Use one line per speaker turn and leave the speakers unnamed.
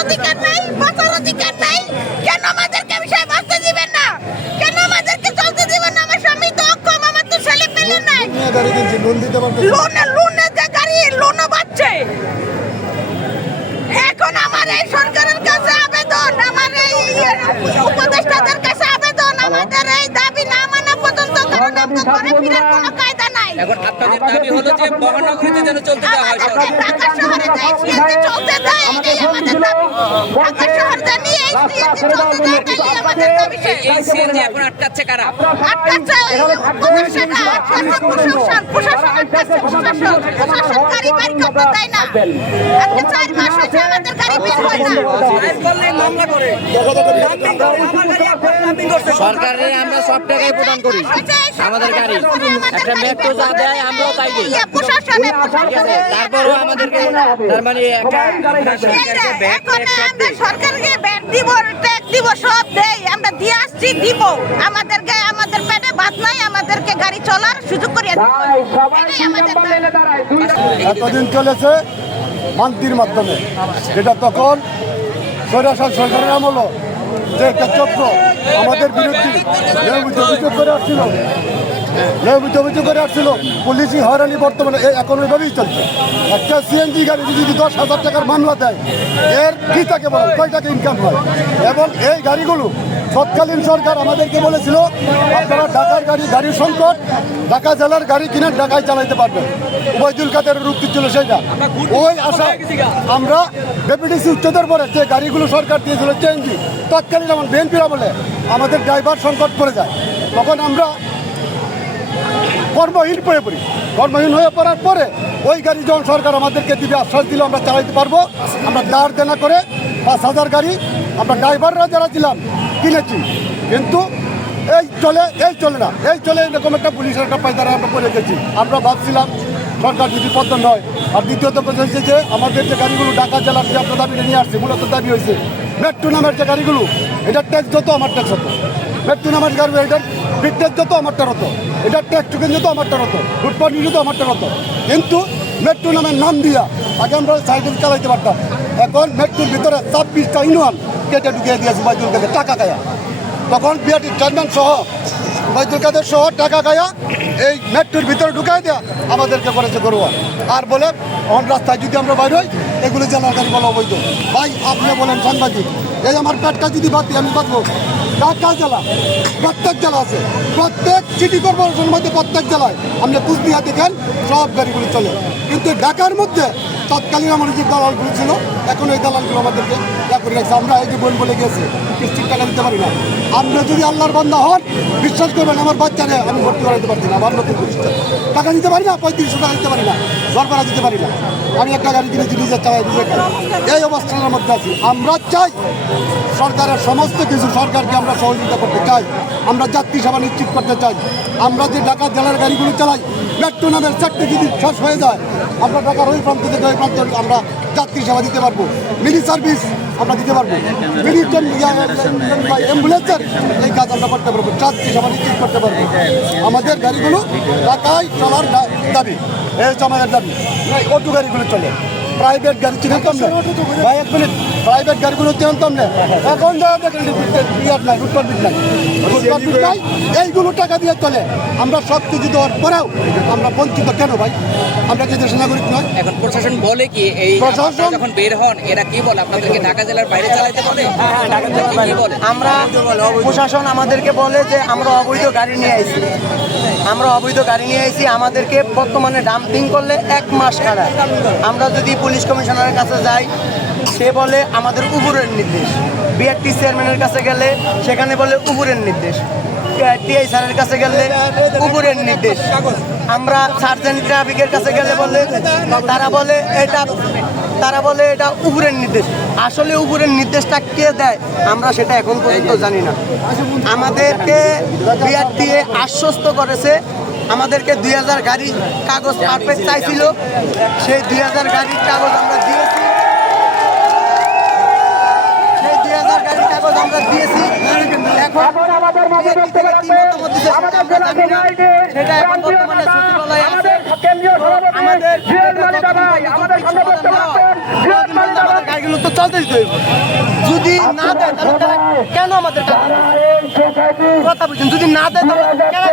অধিকার নাই বাঁচার অধিকার নাই। কেন আমাদেরকে বিষয়ে বাঁচতে দিবেন না? কেন আমাদেরকে চলতে দিবেন না? আমার স্বামী তো অক্ষম আমার তো ছেলে পেলে নাই।
লোন
লোনে যে গাড়ি লোনও বাড়ছে এখন আমার এই সরকারের কাছে আবেদন আমার এই উপদেষ্টাদের কাছে আবেদন আমাদের এই দাবি না মানা পর্যন্ত কারণ আমরা ঘরে ফিরার কোনো কায়দা নাই।
এখন আপনাদের দাবি হলো যে মহানগরীতে যেন চলতে দেওয়া হয়
ঢাকা শহরে চলতে দেয়
এখন আটকাচ্ছে কারা?
আটকাচ্ছে ওই উপদেষ্টারা, শাসক প্রশাসন, প্রশাসন আটকাচ্ছে, প্রশাসন, প্রশাসন গাড়ি বাড়ি করতে দেয় না। আজকে চার মাস হয়েছে আমাদের গাড়ি বের হয় না।
সরকারে আমরা সব টাকাই প্রদান করি আমাদের গাড়ি একটা মেট্রো যা দেয় আমরাও তাই দিই
ইয়ে।
তারপরেও আমাদেরকে তার মানে
সরকারকে ব্যাট দিব ট্যাক্স দিব সব দেই আমরা দিয়ে আসছি দিব আমাদের গায়ে আমাদের পেটে ভাত নাই আমাদেরকে গাড়ি চলার সুযোগ করে দিন এটাই আমাদের দাবি।
এতদিন চলেছে মান্তির মাধ্যমে যেটা তখন সৈরাসার সরকারের আমল যে একটা চক্র আমাদের বিরুদ্ধে অভিযোগ করে আসছিল অভিযোগ করে আসছিল পুলিশি হয়রানি বর্তমানে এখন ওইভাবেই চলছে। একটা সিএনজি গাড়ি যদি দশ হাজার টাকার মামলা দেয়, এর কি তাকে বলে, কয় টাকা ইনকাম হয়? এবং এই গাড়িগুলো তৎকালীন সরকার আমাদেরকে বলেছিল, আপনারা ঢাকার গাড়ি, গাড়ির সংকট, ঢাকা জেলার গাড়ি কিনে ঢাকায় চালাইতে পারবেন। উবাইদুল কাদের রুক্তি ছিল সেটা ওই আশা আমরা ডেপুটিসি উচ্চতর পরে যে গাড়িগুলো সরকার দিয়েছিল চেঞ্জি তৎকালীন আমার বিএনপির আমলে আমাদের ড্রাইভার সংকট পড়ে যায়। তখন আমরা কর্মহীন হয়ে পড়ি কর্মহীন হয়ে পড়ার পরে ওই গাড়ি যখন সরকার আমাদেরকে দিবে, আশ্বাস দিল, আমরা চালাইতে পারব। আমরা দাঁড় দেনা করে পাঁচ হাজার গাড়ি আমরা ড্রাইভাররা যারা ছিলাম কিনেছি। কিন্তু এই চলে এই চলে না। এই চলে এরকম একটা পুলিশের একটা পায়দারা আমরা পড়ে গেছি। আমরা ভাবছিলাম সরকার যদি পদ্ম নয়। আর দ্বিতীয়ত কথা হয়েছে যে, আমাদের যে গাড়িগুলো ঢাকা জেলার যে আমরা দাবিটা নিয়ে আসছে, মূলত দাবি হয়েছে মেট্রো নামের যে গাড়িগুলো, এটার ট্যাক্স যত আমার ট্যাক্স হতো। মেট্রো নামের গাড়ি, এটার ফিটনেস যত আমারটার হতো। এটার ট্যাক্স টুকেন যত আমারটার হতো ফুটপাথ যত আমারটার হতো কিন্তু মেট্রো নামের নাম দিয়া আগে আমরা সাইকেল চালাইতে পারতাম। এখন মেট্রোর ভিতরে ছাব্বিশটা ইউনিয়ন কেটে ঢুকিয়ে দিয়েছে বাইদুল কাদের, টাকা খায়া। তখন বিআরটির চেয়ারম্যান সহ বাইদুল কাদের সহ টাকা খায়া এই মেট্রোর ভিতরে ঢুকাই দেয়া আমাদেরকে করেছে গরুয়া। আর বলে অন রাস্তায় যদি আমরা বাইর হই, এগুলো জেলার গাড়ি বলা অবৈধ। ভাই, আপনি বলেন সাংবাদিক, এই আমার পেটটা যদি বাতি, আমি বাঁচবো? ঢাকা জেলা, প্রত্যেক জেলা আছে। প্রত্যেক সিটি কর্পোরেশনের মধ্যে প্রত্যেক জেলায় আপনি কুচবিহার দেখেন সব গাড়িগুলো চলে। কিন্তু ঢাকার মধ্যে তৎকালীন আমার যে দালালগুলো ছিল, এখন এই দালালগুলো আমাদেরকে ইয়া করে রাখছে। আমরা এই যে বোন বলে গেছে কিস্তির টাকা দিতে পারি না। আপনি যদি আল্লাহর বান্দা হন, বিশ্বাস করবেন আমার বাচ্চারে আমি ভর্তি করাইতে পারছি না, আমার নতুন টাকা দিতে পারি না, পঁয়ত্রিশশো টাকা দিতে পারি না ভাড়া দিতে পারি না। আমি একটা গাড়ি কিনেছি নিজের চালাই, নিজে এই অবস্থানের মধ্যে আছি। আমরা চাই সরকারের সমস্ত কিছু সরকারকে আমরা সহযোগিতা করতে চাই, আমরা যাত্রী সেবা নিশ্চিত করতে চাই, আমরা যে ঢাকা জেলার গাড়িগুলো চালাই মেট্রো নামের চারটে যদি শেষ হয়ে যায়, আমরা ঢাকার ওই প্রান্ত থেকে ওই প্রান্ত আমরা যাত্রী সেবা দিতে পারব। মিনি সার্ভিস আমরা দিতে পারব। মিনি অ্যাম্বুলেন্সের এই কাজ আমরা করতে পারব, যাত্রী সেবা নিশ্চিত করতে পারব। আমাদের গাড়িগুলো ঢাকায় চলার দাবি, এই হচ্ছে আমাদের দাবি অটো গাড়িগুলো চলে। প্রাইভেট গাড়ি চিনতাম না ভাই এক মিনিট। প্রাইভেট গাড়িগুলো চিনতাম না। এখন নাই নাই। বিট নাই এইগুলো টাকা দিয়ে চলে। আমরা সব কিছু দেওয়ার পরেও আমরা বঞ্চিত কেন ভাই? আমরা কি দেশের নাগরিক নয়?
এখন প্রশাসন বলে কি এই
প্রশাসন-
যখন বের হন এরা কি বলে? আপনাদেরকে ঢাকা জেলার বাইরে চালাইতে বলে? কি বলে?
আমরা প্রশাসন আমাদেরকে বলে যে আমরা অবৈধ গাড়ি নিয়ে আইছি। আমরা অবৈধ গাড়ি নিয়ে আইছি আমাদেরকে বর্তমানে ডাম্পিং করলে এক মাস কারা আমরা যদি পুলিশ কমিশনারের কাছে যাই, সে বলে, আমাদের উপরের নির্দেশ। বিআরটি চেয়ারম্যানের কাছে গেলে, সেখানে বলে উপরের নির্দেশ। টিআই স্যারের কাছে গেলে উপরের নির্দেশ। আমরা সার্জেন্ট ট্রাফিকের কাছে গেলে বলে, তারা বলে, এটা, তারা বলে, এটা উপরের নির্দেশ। আসলে উপরের নির্দেশটা কে দেয়, আমরা সেটা এখন পর্যন্ত জানি না। আমাদেরকে বিআর দিয়ে আশ্বস্ত করেছে আমাদেরকে দুই হাজার গাড়ির কাগজ পারফেক্ট চাইছিল। সেই দুই হাজার গাড়ির কাগজ আমরা দিয়েছি। সেই দুই হাজার গাড়ির কাগজ আমরা দিয়েছি। এখন সেটা বর্তমানে সচিবালয়ে আছে। আমাদের আমাদের গাড়িগুলো তো চলতে দিতে যদি না দেয় তাহলে তারা কেন আমাদের কথা বলছেন যদি না দেয় তাহলে কেন